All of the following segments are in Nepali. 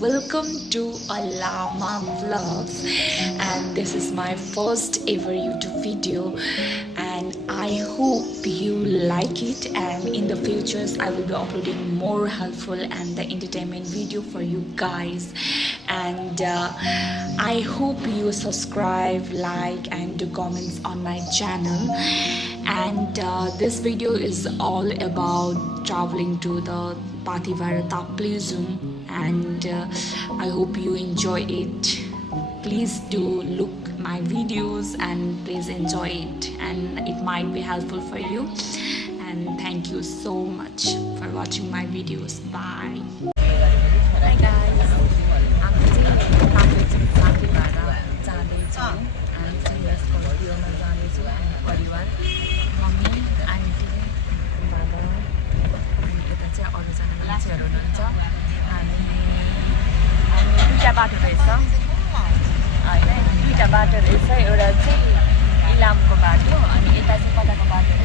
welcome to Alama Vlogs, and this is my first ever YouTube video, and I hope you like it. And in the futures I will be uploading more helpful and the entertainment video for you guys, and I hope you subscribe, like and do comments on my channel. And this video is all about traveling to the Pathivara Taplisum, and I hope you enjoy it. Please do look my videos and please enjoy it, and it might be helpful for you. And thank you so much for watching my videos. Bye. Hi guys, हामी चाहिँ पाथिभारा जाँदैछौँ. हामी चाहिँ यहाँ स्कर्पियोमा जाँदैछौँ. हामी परिवार, मम्मी, आन्टी, बाबा, यता चाहिँ अरूजना मान्छेहरू हुनुहुन्छ. हामी दुईवटा बाटो रहेछ होइन, दुईवटा बाटो रहेछ. एउटा चाहिँ इलामको बाटो, अनि यता चाहिँ कताको बाटो हो,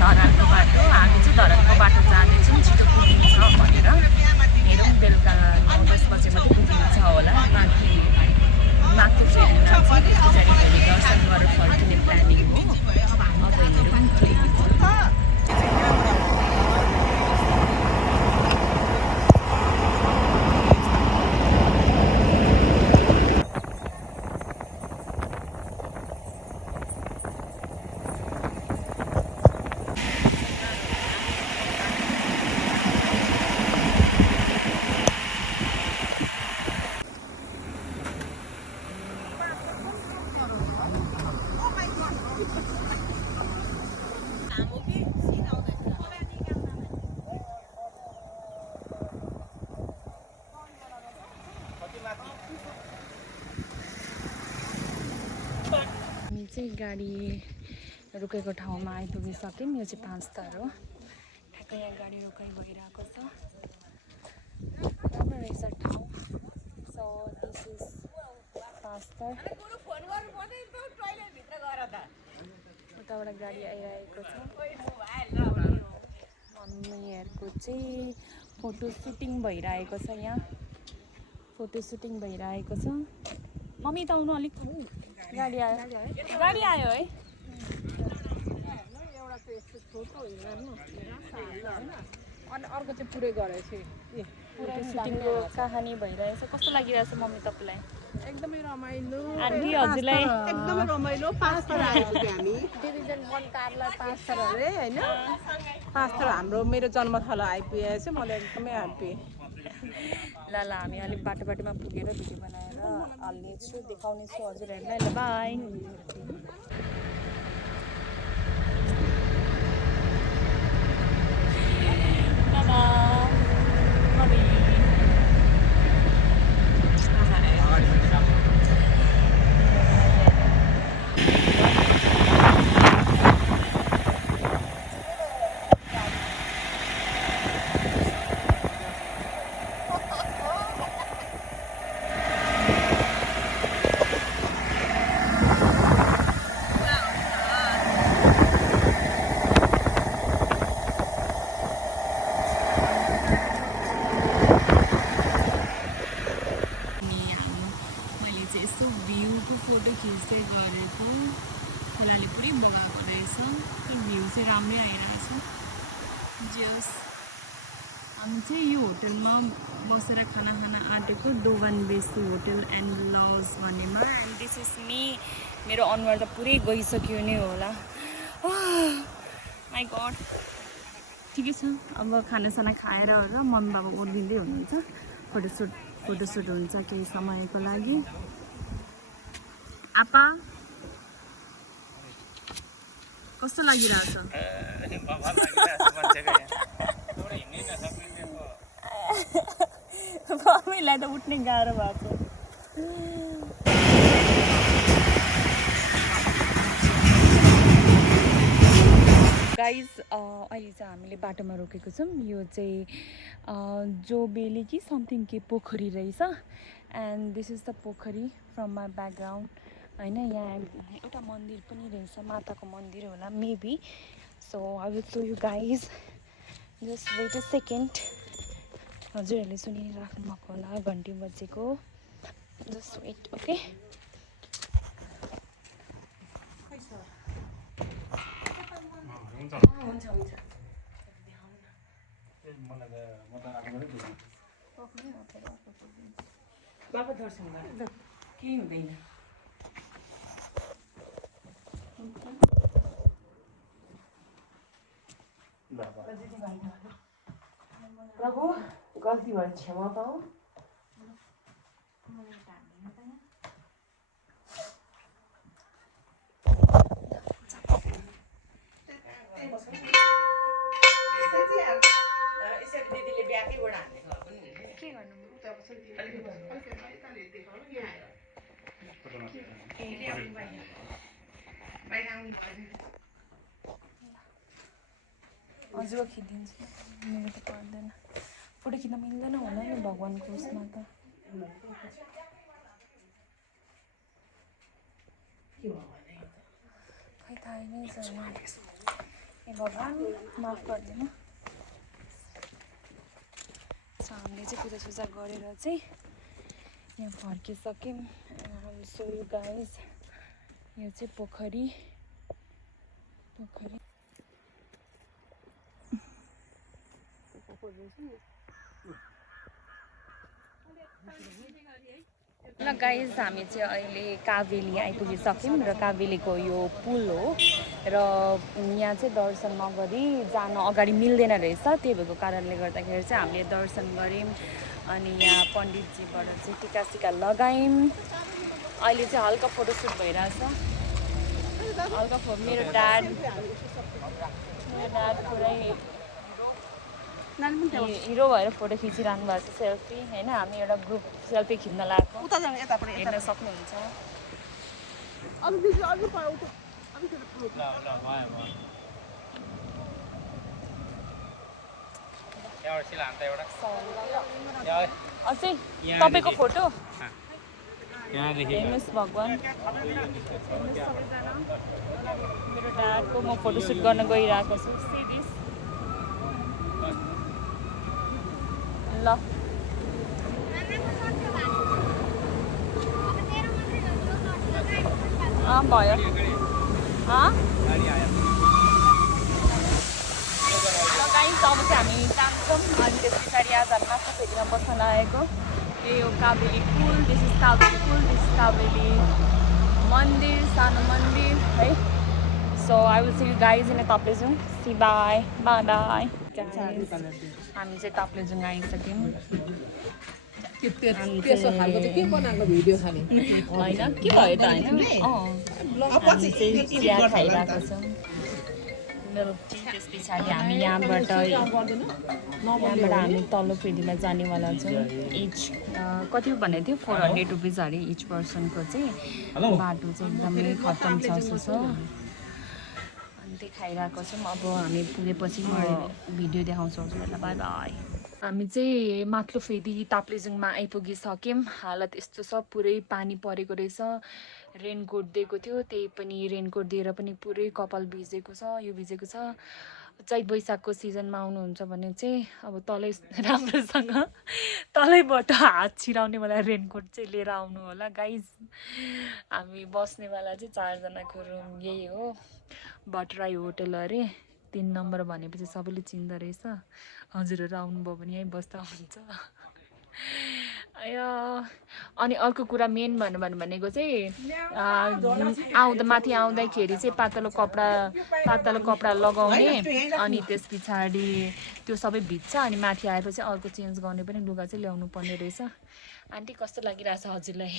धरानको बाटो. हामी चाहिँ धरानको बाटो जाँदैछौँ, छिटो पुगिन्छ भनेर. हेरौँ, बेलुका 9-10 बजे मात्रै पुगिन्छ होला. माथि फेरि पछाडि फेरि दर्शन गरेर फर्किने प्लानिङ हो. अब हेरौँ के हुन्छ. हामी चाहिँ गाडी रोकेको ठाउँमा आइपुगिसक्यौँ. यो चाहिँ 5 स्टार हो. ठ्याक्कै यहाँ गाडी रोकाइ भइरहेको छ. राम्रो रहेछ ठाउँ. So this is 5 star. उताबाट गाडी आइरहेको छ. मम्मीहरूको चाहिँ फोटो सुटिङ भइरहेको छ. यहाँ फोटो सुटिङ भइरहेको छ. मम्मी त आउनु अलिक. गाडी आयो, गाडी आयो है. अनि अर्को चाहिँ पुरै गरेछ. फोटो सुटिङको कहानी भइरहेछ. कस्तो लागिरहेछ मम्मी तपाईँलाई? एकदमै रमाइलो. आन्टी हजुरलाई? एकदमै रमाइलो. 5 स्टार आइपुग्यो हामी. डिभिजन 1 कारलाई 5 स्टार अरे होइन. 5 स्टार हाम्रो मेरो जन्मथलो आइपुगेको छ. मलाई एकदमै ह्याप्पी. ल ल, हामी अलिक बाटो बाटोमा पुगेर भिडियो बनाएर हाल्नेछु, देखाउनेछु हजुरहरूलाई. ल बाई. यसो भ्यूको फोटो खिच्दै गरेको. खोलाले पुरै बगाएको रहेछ. भ्यू चाहिँ राम्रै आइरहेछ. जस हामी चाहिँ यो होटलमा बसेर खाना खान आँटेको. दोवान बेसी होटल एन्ड लज भन्नेमा. And this is me. मेरो अनुहार त पुरै गइसक्यो नै होला. My god. ठिकै छ. अब खानासाना खाएर होला मम्मी बाबा ओर्लिँदै हुनुहुन्छ. फोटोसुट हुन्छ केही समयको लागि. आपा कस्तो लागिरहेछ? मम्मीलाई त उठ्ने गाह्रो भएको छ. गाइज अहिले चाहिँ हामीले बाटोमा रोकेको छौँ. यो चाहिँ जोबेली कि समथिङ के पोखरी रहेछ. एन्ड दिस इज द पोखरी फ्रम माई ब्याकग्राउन्ड होइन. यहाँ एउटा मन्दिर पनि रहेछ, माताको मन्दिर होला maybe. So I will show you guys. Just weight a second. हजुरहरूले सुनिराख्नु भएको होला घन्टी बजेको जस्ट वेट ओके बाबा दर्शन गर केही हुँदैन प्रभु गल्ती भयो क्षमा पाऊ दिदीले ब्यागैबाट हानेको के गर्नु हजुर खिचिदिन्छु मेरो त पर्दैन फोटो खिच्न मिल्दैन होला नि भगवान्को उसमा त खै थाहै नै छैन ए भगवान् माफ गरिदिनु सो हामीले चाहिँ पूजासुजा गरेर चाहिँ यहाँ फर्किसक्यौँ सो यु गाइज यो चाहिँ पोखरी ल गाइज हामी चाहिँ अहिले काभेली आइपुगिसक्यौँ र काभेलीको यो पुल हो र यहाँ चाहिँ दर्शन नगरी जान अगाडि मिल्दैन रहेछ त्यही भएको कारणले गर्दाखेरि चाहिँ हामीले दर्शन गऱ्यौँ अनि यहाँ पण्डितजीबाट चाहिँ टिका लगायौँ अहिले चाहिँ हल्का फोटोसुट भइरहेछ हल्का मेरो ड्याड पुरै हिरो भएर फोटो खिचिरहनु भएको छ सेल्फी होइन हामी एउटा ग्रुप सेल्फी खिच्न लागेको हेर्न सक्नुहुन्छ अझै तपाईँको फोटो हेर्नुहोस् भगवान् मेरो ड्याडको म फोटोसुट गर्न गइरहेको छु सिरिस ल भयो गाइस अब चाहिँ हामी जान्छौँ अनि त्यस पछाडि आज हामी माथि फेरिमा बस्न लागेको यही हो काभेली पुल दिस इज काभेली मन्दिर सानो मन्दिर है so I will see you guys in Taplejung see bye bye हामी चाहिँ ताप्लेजुङ आइसक्यौँ होइन के भयो त होइन चिया खाइरहेको छौँ त्यस पछाडि हामी यहाँबाट हामी तल्लो फेदीमा जानेवाला छौँ इच कति भनेको थियो 400 रुपिस अरे इच पर्सनको चाहिँ बाटो चाहिँ एकदमै खत्तम छ जस्तो अनि त्यही खाइरहेको छौँ अब हामी पुगेपछि म भिडियो देखाउँछु हजुरहरूलाई बाई बाई हामी चाहिँ माथिल्लो फेदी ताप्लेजुङमा आइपुगिसक्यौँ हालत यस्तो छ पुरै पानी परेको रहेछ रेनकोट दिएको थियो त्यही पनि रेनकोट दिएर पनि पुरै कपाल भिजेको छ यो भिजेको छ चैत वैशाखको सिजनमा आउनुहुन्छ भने चाहिँ अब तलै राम्रोसँग तलैबाट हात छिराउनेवाला रेनकोट चाहिँ लिएर आउनु होला गाइज हामी बस्नेवाला चाहिँ 4 जनाको रुम यही हो भट्टराई होटल अरे 3 नम्बर भनेपछि सबैले चिन्दो रहेछ हजुरहरू आउनुभयो भने यहीँ बस्दा हुन्छ अनि अर्को कुरा मेन भनेको चाहिँ माथि आउँदाखेरि चाहिँ पातलो कपडा लगाउने अनि त्यस पछाडि त्यो सबै भिज्छ अनि माथि आएपछि अर्को चेन्ज गर्ने पनि लुगा चाहिँ ल्याउनु पर्ने रहेछ आन्टी कस्तो लागिरहेछ हजुरलाई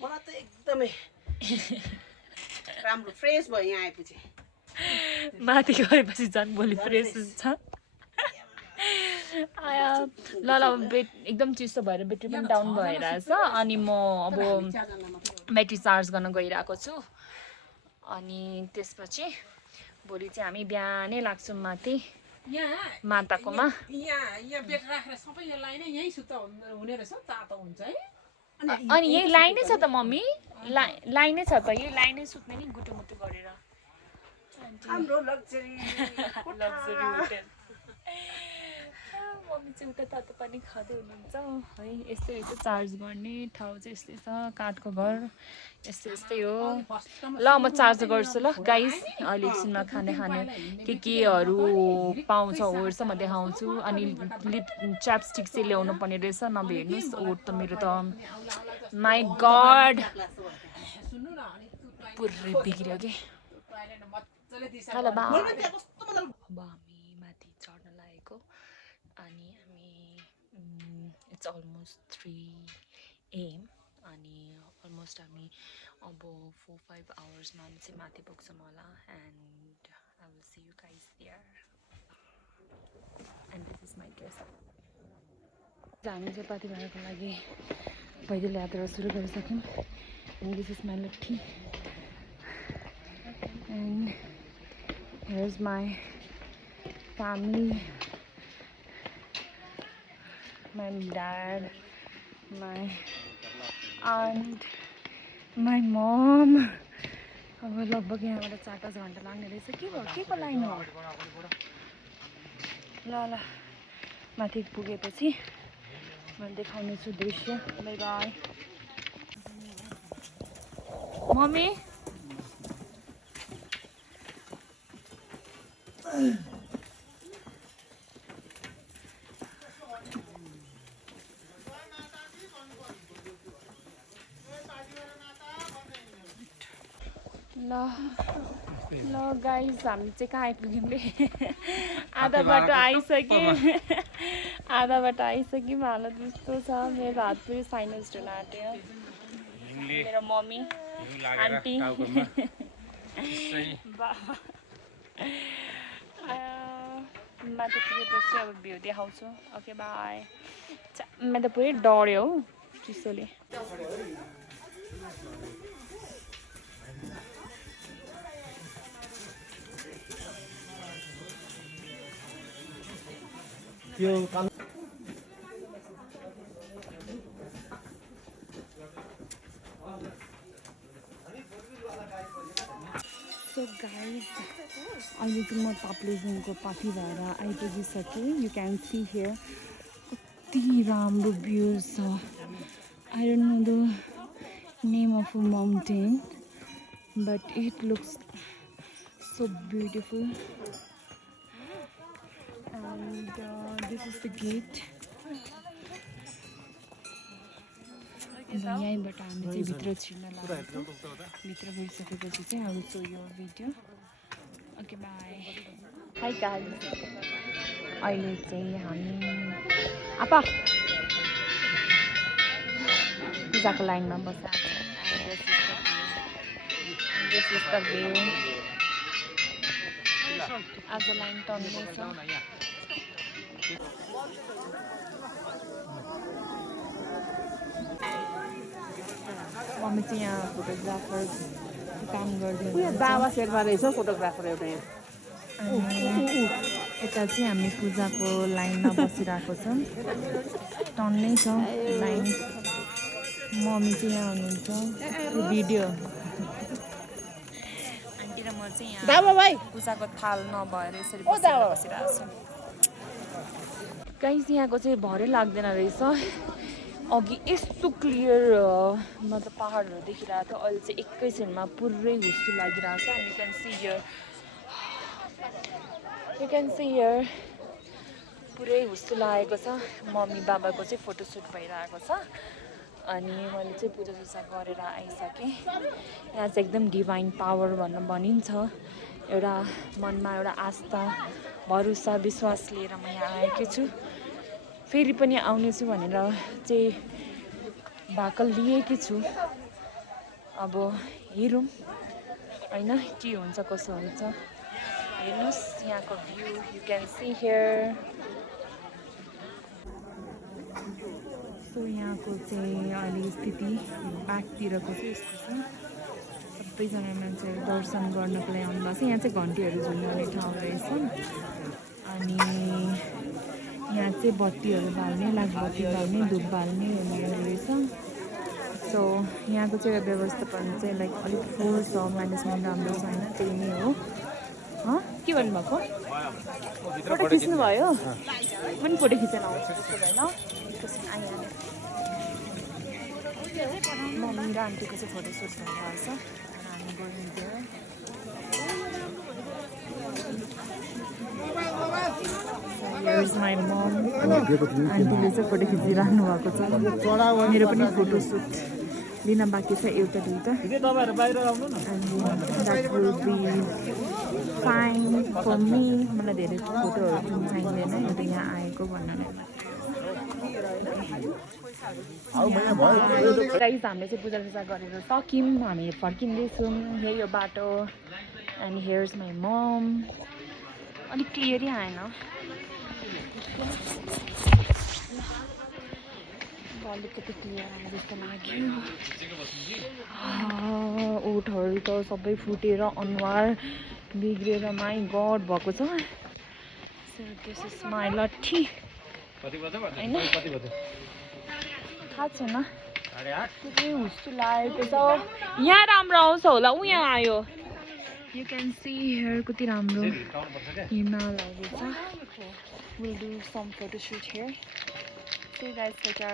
मलाई त एकदमै राम्रो फ्रेस भयो यहाँ आएपछि माथि गएपछि झन् भोलि फ्रेस हुन्छ ल एकदम चिसो भएर ब्याट्री पनि डाउन भइरहेछ अनि म अब ब्याट्री चार्ज गर्न गइरहेको छु अनि त्यसपछि भोलि चाहिँ हामी बिहानै लाग्छौँ माथि माताकोमा अनि यही लाइनै छ त मम्मी लाइनै छ त यही लाइनै सुत्ने नि गुटुमुटु गरेर हाम्रो लग्जरी होटेल म मम्मी चाहिँ उता तातो पानी खाँदै हुनुहुन्छ है। यस्तै रहेछ चार्ज गर्ने ठाउँ चाहिँ यस्तै छ, काठको घर यस्तै हो। ल म चार्ज गर्छु ल गाइस, अहिले एकछिनमा खाने केहरू पाउँछ ओर्छ म देखाउँछु। अनि लिप च्यापस्टिक चाहिँ ल्याउनु पर्ने रहेछ, नभए हेर्नुहोस् ओर त मेरो त माई गड पुरै बिग्रियो कि। ल बा अब हामी माथि चढ्न लागेको अनि हामी इट्स अलमोस्ट 3 AM अनि अलमोस्ट हामी अब 4-5 आवर्समा हामी चाहिँ माथि पुग्छौँ होला। And I will see you guys there. And this is my dress. हामी चाहिँ पाथी भाइको लागि पैदल यात्रा सुरु गरिसक्यौँ। एन्ड दिस इज माई लट्ठी and here's my family, my dad, my aunt, my mom. अब लगभग यहाँबाट 4-5 घन्टा लाग्ने रहेछ। के को लाइन हो? ल माथि पुगेपछि म देखाउने छु दृश्य। By by mummy. ल गाइस हामी चाहिँ कहाँ आइपुग्यौँ रे? आधा बाटो आइसक्यौँ। हालत यस्तो छ, मेरो हात पुरै साइनस ढुन आँट्यो। मेरो मम्मी आन्टी माथि पुगेपछि अब भ्यू देखाउँछु। Okay by. म त पुरै डढ्यो हौ चिसोले। सो गाइज अहिले चाहिँ म ताप्लेजुङको पाथी भएर आइपुगिसकेँ। यु क्यान सी हियर कति राम्रो भ्यू छ। I don't know the name of a mountain but it looks so beautiful and this is the gate. यहीँबाट हामी चाहिँ भित्र छिर्न लागेको। भित्र गइसकेपछि चाहिँ I will show you video. Okay bye. Hi guys, अहिले चाहिँ हामी आपा पूजाको लाइनमा बसेको छौँ। आज लाइन टन्दैछ। मम्मी चाहिँ यहाँ फोटोग्राफर काम गर्दै बाबा शेर्पा रहेछ फोटोग्राफर एउटा यहाँ। यता चाहिँ हामी पूजाको लाइनमा बसिरहेको छौँ। टन्नै छ लाइन। मम्मी चाहिँ यहाँ हुनुहुन्छ। भिडियो आन्टी र म चाहिँ यहाँ पूजाको थाल नभएर यसरी बसिरहेको छु। गाइस यहाँको चाहिँ भरै लाग्दैन रहेछ। अघि यस्तो क्लियर मतलब पहाडहरू देखिरहेको थियो, अहिले चाहिँ एकैछिनमा पुरै हुस्सु लागिरहेको छ। And you can see here पुरै हुस्सु लागेको छ। मम्मी बाबाको चाहिँ फोटोसुट भइरहेको छ। अनि मैले चाहिँ पूजासुजा गरेर आइसकेँ। यहाँ चाहिँ एकदम डिभाइन पावर भनिन्छ। एउटा मनमा एउटा आस्था भरोसा विश्वास लिएर म यहाँ आएकी छु। फेरि पनि आउनेछु भनेर चाहिँ भाकल लिएकी छु। अब हेरौँ होइन के हुन्छ कसो हुन्छ। हेर्नुहोस् यहाँको view you can see here. So यहाँको चाहिँ अहिले स्थिति ब्याकतिरको चाहिँ यस्तो छ। सबैजना मान्छेहरू दर्शन गर्नको लागि आउनुभएको छ। यहाँ चाहिँ घन्टीहरू झुन्डाउने ठाउँ रहेछ। अनि यहाँ चाहिँ बत्तीहरू बाल्ने, लाखबत्ती बाल्ने, धुप बाल्ने हुने रहेछ। सो यहाँको चाहिँ व्यवस्थापन चाहिँ लाइक अलिक फोहोर छ, म्यानेजमेन्ट राम्रो छैन, त्यही नै हो। के भन्नुभएको फोटो खिच्नु भयो पनि फोटो खिचेर आउँछु त्यसो भए ल एकैछिन आइहाल्यो मम्मी र आन्टीको चाहिँ फोटो सुट भइरहेको छ हामी गयौँ there. Here's my mom. आन्टीले चाहिँ फोटो खिचिरहनु भएको छ मेरो पनि फोटो सुट लिन बाँकी छ एउटा दुईटा and that will be fine for me मलाई धेरै फोटोहरू पनि चाहिँदैन एउटा यहाँ आएको भन्नाले गाइस हामीले चाहिँ पूजा गरेर सक्यौँ हामी फर्किँदैछौँ यही हो बाटो and here's my mom अलिक क्लियरै आएन अलिकति क्लियर आए जस्तो लाग्यो ओठहरू त सबै फुटेर अनुहार बिग्रेर माई गड भएको छ सो दिस इज माई लट्ठी होइन थाहा छैन के हुस्सु लागेको छ यहाँ राम्रो आउँछ होला ऊ यहाँ आयो यु क्यान सी हेयर कति राम्रो हिमालहरू छ will do some photo shoot here See you guys later.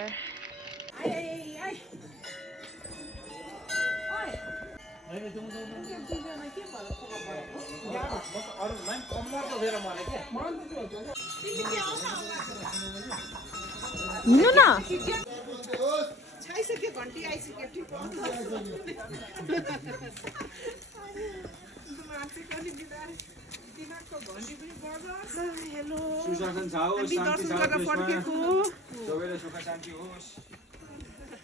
हिँड्नु न सुशासन होस् शान्ति फर्केको सबैले सुख शान्ति होस्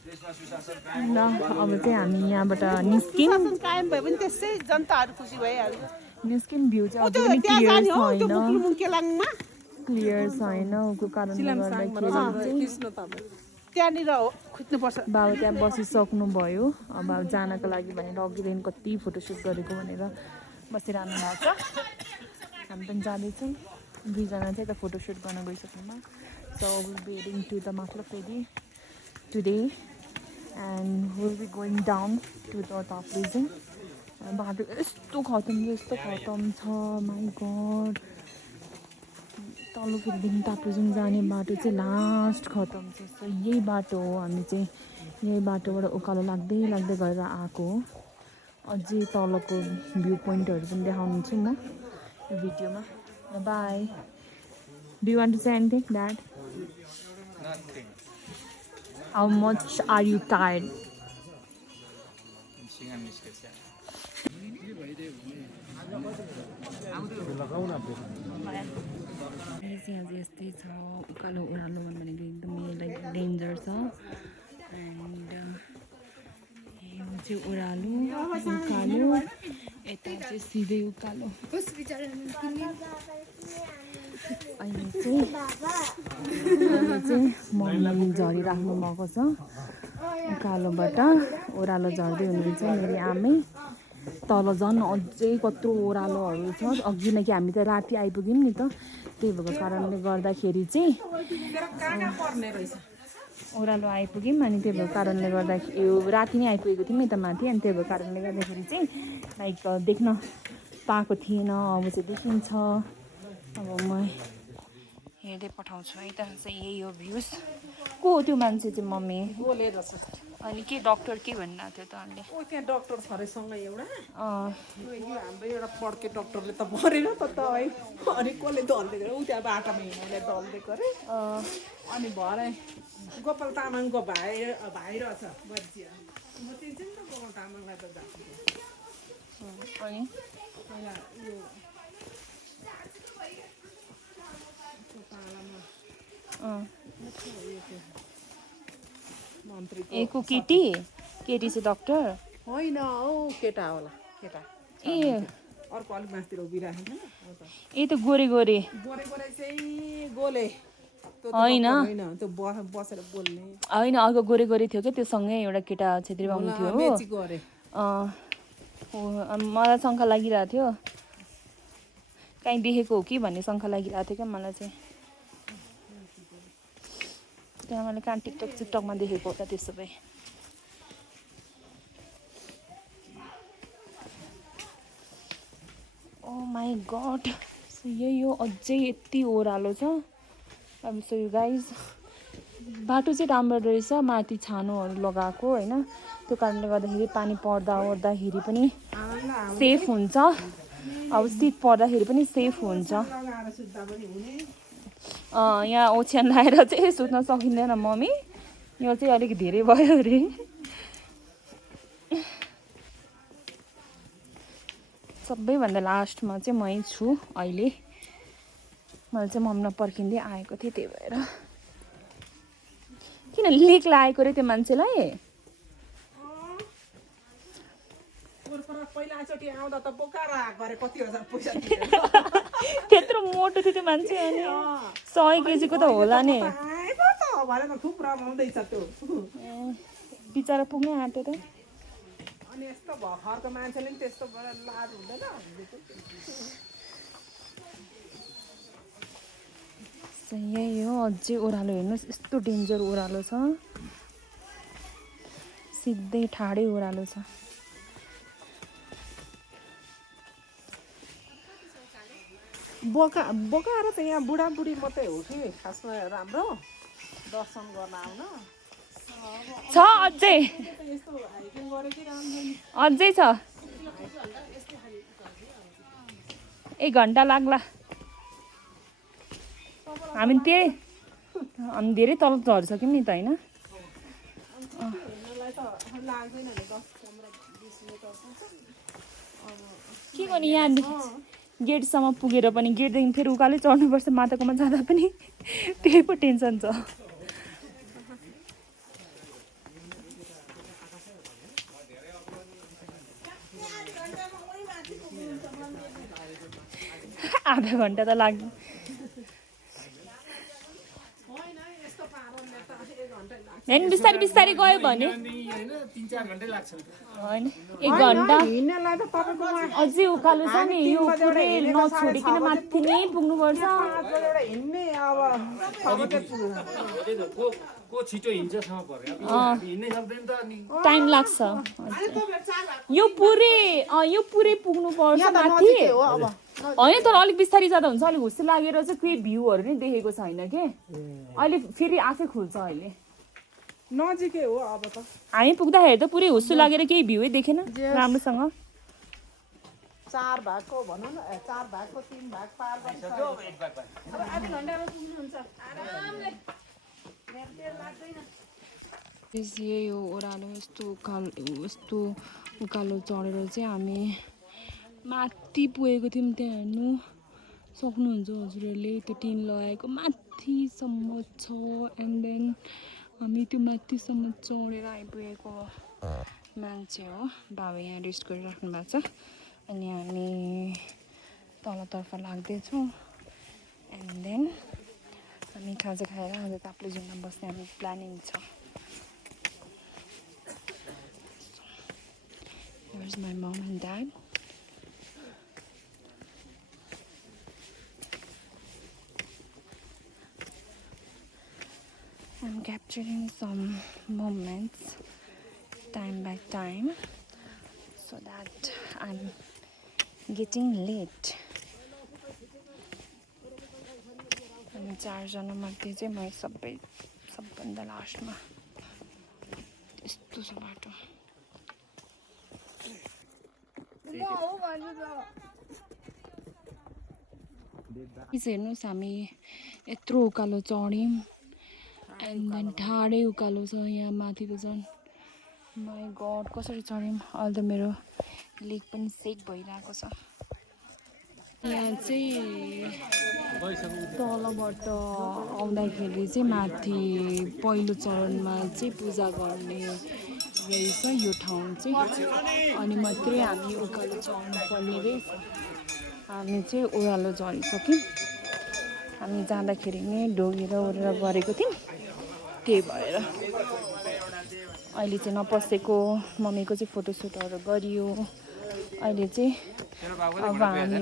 देशमा सुशासन कायम ल अब चाहिँ हामी यहाँबाट निस्कियौँ कायम भयो भने त्यसै जनताहरू खुसी भइहाल्यो निस्कियौँ भ्यू चाहिँ अझै पनि क्लियर छैन केलाङमा क्लियर छैन उसको कारणले गर्दाखेरि चाहिँ त्यहाँनिर खुज्नुपर्छ बाबा त्यहाँ बसिसक्नु भयो अब जानको लागि भनेर अघिदेखि कति फोटोसुट गरेको भनेर बसिरहनु भएको छ हामी पनि जाँदैछौँ दुईजना चाहिँ त फोटोसुट गर्न गइसक्नुमा so will be heading to the माथ्लोपेडी today and will be going down to the top region बाटो यस्तो खतम छ माई गड तल्लो फेरिदेखि ताप्लेजुङ जाने बाटो चाहिँ लास्ट खतम छ सो यही बाटो हो हामी चाहिँ यही बाटोबाट उकालो लाग्दै गरेर आएको हो अझै तलको भ्यू पोइन्टहरू पनि देखाउनुहुन्छ म यो भिडियोमा bye do you want to say anything dad how much are you tired यहाँ चाहिँ यस्तै छ उकालो ओह्रालो भनेको एकदमै लाइक डेन्जर छ एन्ड यो चाहिँ ओह्रालो उकालो यता चाहिँ सिधै उकालो अहिले चाहिँ मम्मी झरिराख्नु भएको छ उकालोबाट ओह्रालो झर्दै हुनुहुन्छ मेरो आमै तल झन् अझै कत्रो ओह्रालोहरू छ अघि नै कि हामी त राति आइपुग्यौँ नि त त्यही भएको कारणले गर्दाखेरि चाहिँ ओह्रालो आइपुग्यौँ अनि त्यही भएको कारणले गर्दाखेरि यो राति नै आइपुगेको थियौँ नि त माथि अनि त्यही भएको कारणले गर्दाखेरि चाहिँ लाइक देख्न पाएको थिएन अब चाहिँ देखिन्छ अब म हेर्दै पठाउँछु है त चाहिँ यही हो भ्युज को हो त्यो मान्छे चाहिँ मम्मी बोलेर अनि के डक्टर के भनिरहेको थियो त अनि त्यहाँ डक्टर छ अरे सँगै एउटा यो हाम्रो एउटा पड्के डक्टरले त भरेन त है अनि कसले दल्दै गरे ऊ त्यहाँ बाटोमा हिँड्नेले दल्दिएको अरे अनि भरे गोपाल तामाङको भाइ रहेछ बजिया म चिन्छु नि त गोपाल तामाङलाई त जान्छु अनि यो एको केटी चाहिँ डक्टर होइन हौ केटा होला केटा ए अर्को अलिक मासतिर उभिराखेको ए त गोरे गोरे चाहिँ गोले होइन त्यो बसेर बोल्ने होइन अर्को गोरे गोरे थियो क्या त्यो सँगै एउटा केटा छेत्री बाहुन थियो हो मलाई शङ्का लागिरहेको थियो कहीँ देखेको हो कि भन्ने शङ्का लागिरहेको थियो क्या मलाई चाहिँ त्यहाँ मैले कहाँ टिकटकमा देखेको होला त्यसो भए माई गड, यही हो, अझै यति ओह्रालो छ। अब सो यु गाइज, बाटो चाहिँ राम्रो रहेछ, माथि छानोहरू लगाएको होइन, त्यो कारणले गर्दाखेरि पानी पर्दा ओर्दाखेरि पनि सेफ हुन्छ। अब शीत पर्दाखेरि पनि सेफ हुन्छ। यहाँ ओछ्यान लगाएर चाहिँ सुत्न सकिँदैन मम्मी, यो चाहिँ अलिक धेरै भयो अरे। सबैभन्दा लास्टमा चाहिँ मै छु अहिले। मैले चाहिँ मम्मी पर्खिँदै आएको थिएँ, त्यही भएर। किन लिक लागेको रे त्यो मान्छेलाई? त्यत्रो मोटो थियो त्यो मान्छे, अनि 100 केजीको त होला नि। बिचरा पुग्नै आँट्यो त। यही हो, अझै ओह्रालो हेर्नुहोस्, यस्तो डेन्जर ओह्रालो छ, सिधै ठाडै ओह्रालो छ। बोकाएर त यहाँ बुढाबुढी मात्रै हो कि खासमा राम्रो दर्शन गर्न आउन छ। अझै अझै छ, 1 घन्टा लाग्ला। हामी धेरै तल झरिसक्यौँ नि त होइन। के गर्ने, यहाँ गेटसम्म पुगेर पनि गेटदेखि फेरि उकालै चढ्नुपर्छ माथिकोमा जाँदा पनि, त्यही पो टेन्सन छ। आधा घन्टा त लाग्यो। होइन, बिस्तारै बिस्तारै गयो भने होइन 1 घन्टा अझै उकालो छ नि, यो पुरै नछोडिकन माथि नै पुग्नुपर्छ। टाइम लाग्छ, यो पुरै पुग्नुपर्छ माथि होइन। तर अलिक बिस्तारै जाँदा हुन्छ, अलिक हुस्से लागेर चाहिँ केही भ्यूहरू नै देखेको छैन के। अहिले फेरि आफै खुल्छ, अहिले नजिकै हो। अब त हामी पुग्दाखेरि त पुरै हुस्सु लागेर केही भ्यूै देखेन राम्रोसँग। 4 भागको भनौँ न, 4 भागको 3 भाग पार गरिसक्यो। अब आधा घन्टामा पुग्नुहुन्छ आरामले, धेरै लाग्दैन। यही हो ओह्रालो, यस्तो उकालो चढेर चाहिँ हामी माथि पुगेको थियौँ। त्यहाँ हेर्नु सक्नुहुन्छ हजुरहरूले, त्यो टिन लगाएको माथिसम्म छ। एन्ड देन हामी त्यो माथिसम्म चढेर आइपुगेको मान्छे हो। बाबा यहाँ रेस्ट गरिराख्नु भएको छ, अनि हामी तलतर्फ लाग्दैछौँ। एन्ड देन हामी खाजा खाएर आज ताप्लेजुङमा बस्ने हामी प्लानिङ छ। Here's my mom and dad. I'm capturing some moments time by time so that I'm getting late. हामी 4 जना मध्ये चाहिँ म सबभन्दा लास्टमा। यस्तो छ बाटो। हेर्नुहोस्, हामी यत्रो उकालो चढ्यौँ, एन्ड देन ठाडै उकालो छ यहाँ माथि त झन्। माई गड, कसरी चढ्यौँ। अहिले त मेरो लेग पनि सेक भइरहेको छ। यहाँ चाहिँ तलबाट आउँदाखेरि चाहिँ माथि पहिलो चरणमा चाहिँ पूजा गर्ने रहेछ यो ठाउँ चाहिँ, अनि मात्रै हामी उकालो चढ्नु पर्ने रहेछ। हामी चाहिँ ओह्रालो झरिसक्यौँ। हामी जाँदाखेरि नै ढोगेर ओरेर गरेको थियौँ, त्यही भएर अहिले चाहिँ नपसेको। मम्मीको चाहिँ फोटोसुटहरू गरियो। अहिले चाहिँ अब हामी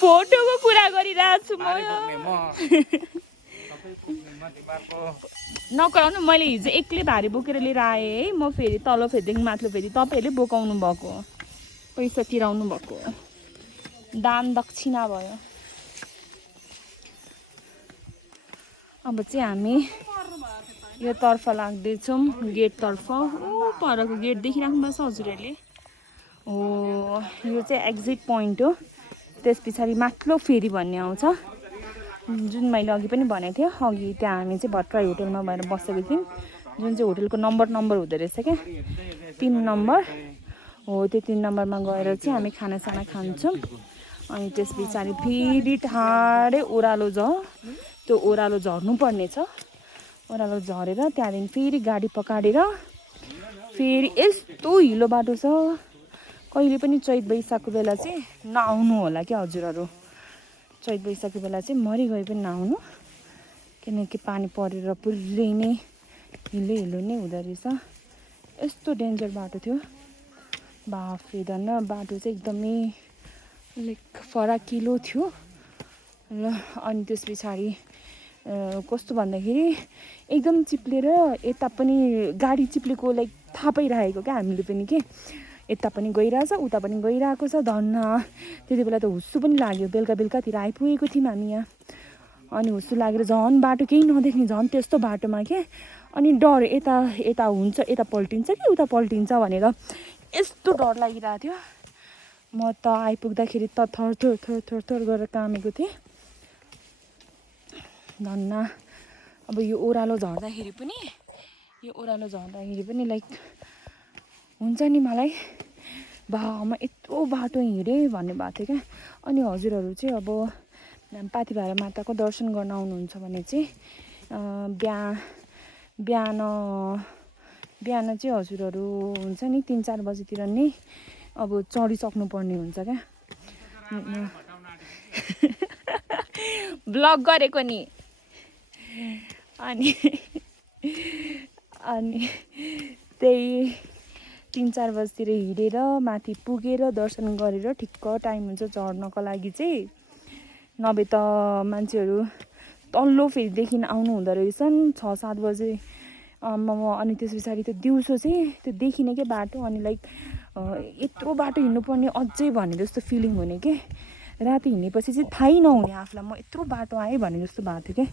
फोटोको कुरा गरिरहेको छु म। नकराउनु, मैले हिजो एक्लै भारी बोकेर लिएर आएँ है। म फेरि तल फेरिदेखि माथिल्लो फेरि तपाईँहरूले बोकाउनु भएको। पैसा तिराउनु भएको दान दक्षिणा भयो। अब चाहिँ हामी यो तर्फ लाग्दैछौँ गेटतर्फ। ऊ परको गेट देखिराख्नु भएको छ हजुरहरूले? हो यो चाहिँ एक्जिट पोइन्ट हो। त्यस पछाडि माथिल्लो फेरि भन्ने आउँछ, जुन मैले अघि पनि भनेको थिएँ। अघि त्यहाँ हामी चाहिँ भट्टराई होटलमा भएर बसेको थियौँ, जुन चाहिँ होटलको नम्बर हुँदो रहेछ क्या, 3 नम्बर हो। त्यो 3 नम्बरमा गएर चाहिँ हामी खानासाना खान्छौँ। अनि त्यस पछाडि फेरि ठाडै ओह्रालो त्यो ओह्रालो झर्नुपर्ने छ। ओह्रालो झरेर त्यहाँदेखि फेरि गाडी पकाडेर फेरि यस्तो हिलो बाटो छ। कहिले पनि चैत वैशाखको बेला चाहिँ नआउनु होला क्या हजुरहरू। चैत वैशाखको बेला चाहिँ मरिगए पनि नआउनु, किनकि पानी परेर पुरै नै हिलो नै हुँदो रहेछ। यस्तो डेन्जर बाटो थियो, बाफरे धन्न। बाटो चाहिँ एकदमै लाइक फराकिलो थियो ल। अनि त्यस पछाडि कस्तो भन्दाखेरि एकदम चिप्लेर यता पनि गाडी चिप्लेको लाइक थाहा पाइरहेको क्या हामीले पनि के, यता पनि गइरहेछ उता पनि गइरहेको छ धन्न। त्यति बेला त हुस्सु पनि लाग्यो। बेलुकातिर आइपुगेको थियौँ हामी यहाँ। अनि हुस्सु लागेर झन् बाटो केही नदेख्ने, झन् त्यस्तो बाटोमा के। अनि डर, यता हुन्छ, यता पल्टिन्छ कि उता पल्टिन्छ भनेर यस्तो डर लागिरहेको थियो। म त आइपुग्दाखेरि त थर गरेर कामेको थिएँ धन्न। अब यो ओह्रालो झर्दाखेरि पनि लाइक हुन्छ नि, मलाई म यत्रो बाटो हिँडेँ भन्ने भएको थियो क्या। अनि हजुरहरू चाहिँ अब पाथिभरा माताको दर्शन गर्न आउनुहुन्छ भने चाहिँ बिहान चाहिँ हजुरहरू हुन्छ नि 3-4 बजीतिर नै अब चढिसक्नु पर्ने हुन्छ क्या। ब्लग गरेको नि। अनि त्यही 3-4 बजीतिर हिँडेर माथि पुगेर दर्शन गरेर ठिक्क टाइम हुन्छ चढ्नको लागि चाहिँ। नभए त मान्छेहरू तल्लो फेरिदेखि आउनु हुँदो रहेछन् 6-7 बजे। अनि त्यस पछाडि त्यो दिउँसो चाहिँ त्यो देखिने क्या बाटो। अनि लाइक यत्रो बाटो हिँड्नुपर्ने अझै भने जस्तो फिलिङ हुने के। राति हिँडेपछि चाहिँ थाहै नहुने आफूलाई म यत्रो बाटो आएँ भने जस्तो भएको थियो क्या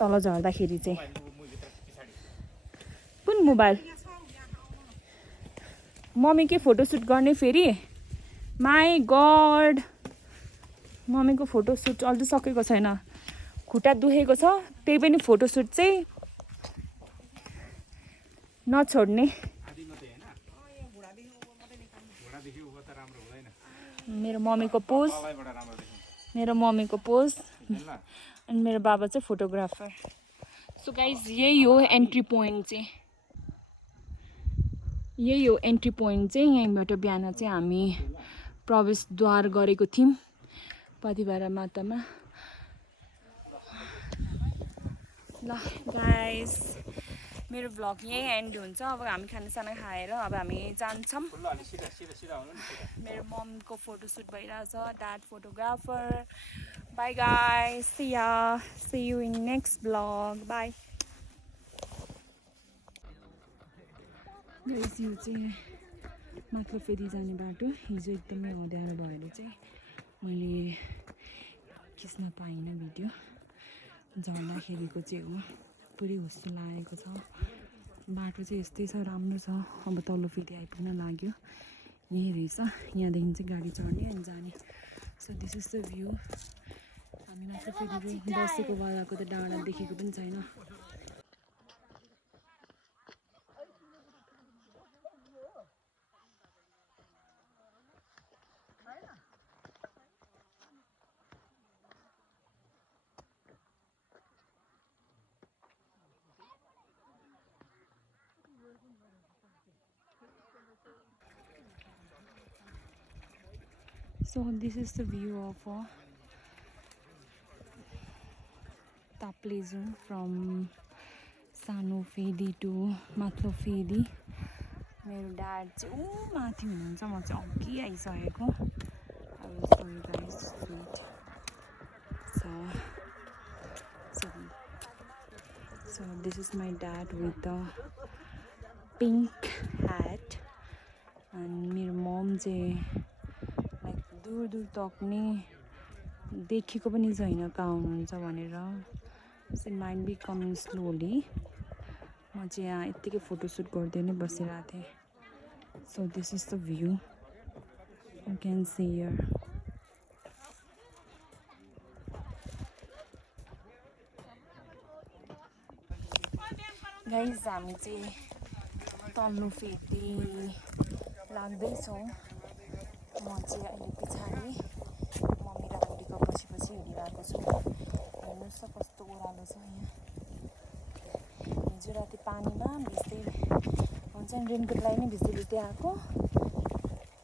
तल झर्दाखेरि चाहिँ। कुन मोबाइल? मम्मीकै फोटोसुट गर्ने फेरि? माई गड, मम्मीको फोटोसुट अझै सकेको छैन। खुट्टा दुखेको छ, त्यही पनि फोटोसुट चाहिँ नछोड्ने। मेरो मम्मीको पोज अनि मेरो बाबा चाहिँ फोटोग्राफर। सो गाइज यही हो एन्ट्री पोइन्ट चाहिँ। यहीँबाट बिहान चाहिँ हामी प्रवेशद्वार गरेको थियौँ पाथिभरा मातामा। ल गाइज मेरो भ्लग यहीँ एन्ड हुन्छ। अब हामी खानासाना खाएर अब हामी जान्छौँ। मेरो ममको फोटोसुट भइरहेछ, dad photographer. Bye guys, see you in next vlog. Bye guys. यो चाहिँ माथिल्लो फेरि जाने बाटो। हिजो एकदमै अँध्यारो भएर चाहिँ मैले खिच्न पाइनँ भिडियो। झर्दाखेरिको चाहिँ हो, पुरै हुस्सु लागेको छ। बाटो चाहिँ यस्तै छ, राम्रो छ। अब तल्लो फेरि आइपुग्न लाग्यो। यहीँ रहेछ, यहाँदेखि चाहिँ गाडी चढ्ने अनि जाने। So this is the view. हामी माथि फेरि बसेको बेलाको त डाँडा देखेको पनि छैन। So this is the view of Taplejung from सानो फेदी टु माथिल्लो फेदी। मेरो ड्याड चाहिँ माथि हुनुहुन्छ, म चाहिँ अघि आइसकेको। So this is my dad with the pink hat and मेरो mom चाहिँ दूर दूर तक्ने देखेको पनि छैन कहाँ हुनुहुन्छ भनेर so mind be coming slowly म चाहिँ यहाँ यत्तिकै फोटोसुट गर्दै नै बसिरहेको थिएँ so this is the view you can see here guys हामी चाहिँ तल्लो फेरि लाग्दैछौँ म चाहिँ अहिले पछाडि मम्मी र आन्टीको पछि पछि हिँडिरहेको छु हेर्नुहोस् त कस्तो ओह्रालो छ यहाँ हिजो राति पानीमा भिज्दै हुन्छ नि रेनकोट लगाइ नै भिज्दै भिज्दै आएको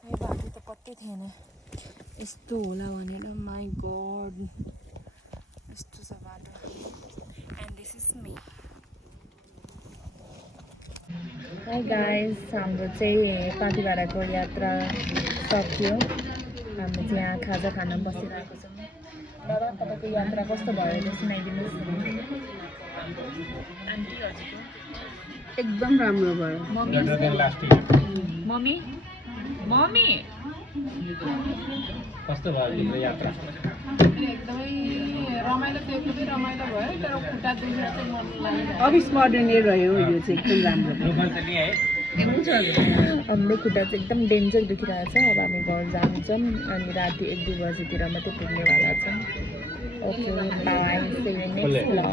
यो बाटो त पत्तै थिएन यस्तो होला भनेर माई गड यस्तो छ बाटो and this is me high guys हाम्रो चाहिँ पाथिभाडाको यात्रा सक्यो हामी चाहिँ यहाँ खाजा खान बसिरहेको छौँ दादा तपाईँको यात्रा कस्तो भयो त्यो सुनाइदिनुहोस् न आन्टी हजुरको एकदम राम्रो भयो मम्मी मम्मी कस्तो भयो तिम्रो यात्रा एकदमै रमाइलो भयो तर खुट्टा दुखेर चाहिँ मन लाग्यो अविस्मरणीय रह्यो यो चाहिँ एकदम राम्रो हाम्रो खुट्टा चाहिँ एकदम डेन्जर दुखिरहेको छ अब हामी घर जान्छौँ अनि राति 1-2 बजीतिर मात्रै पुग्नेवाला छौँ okay bye see you next vlog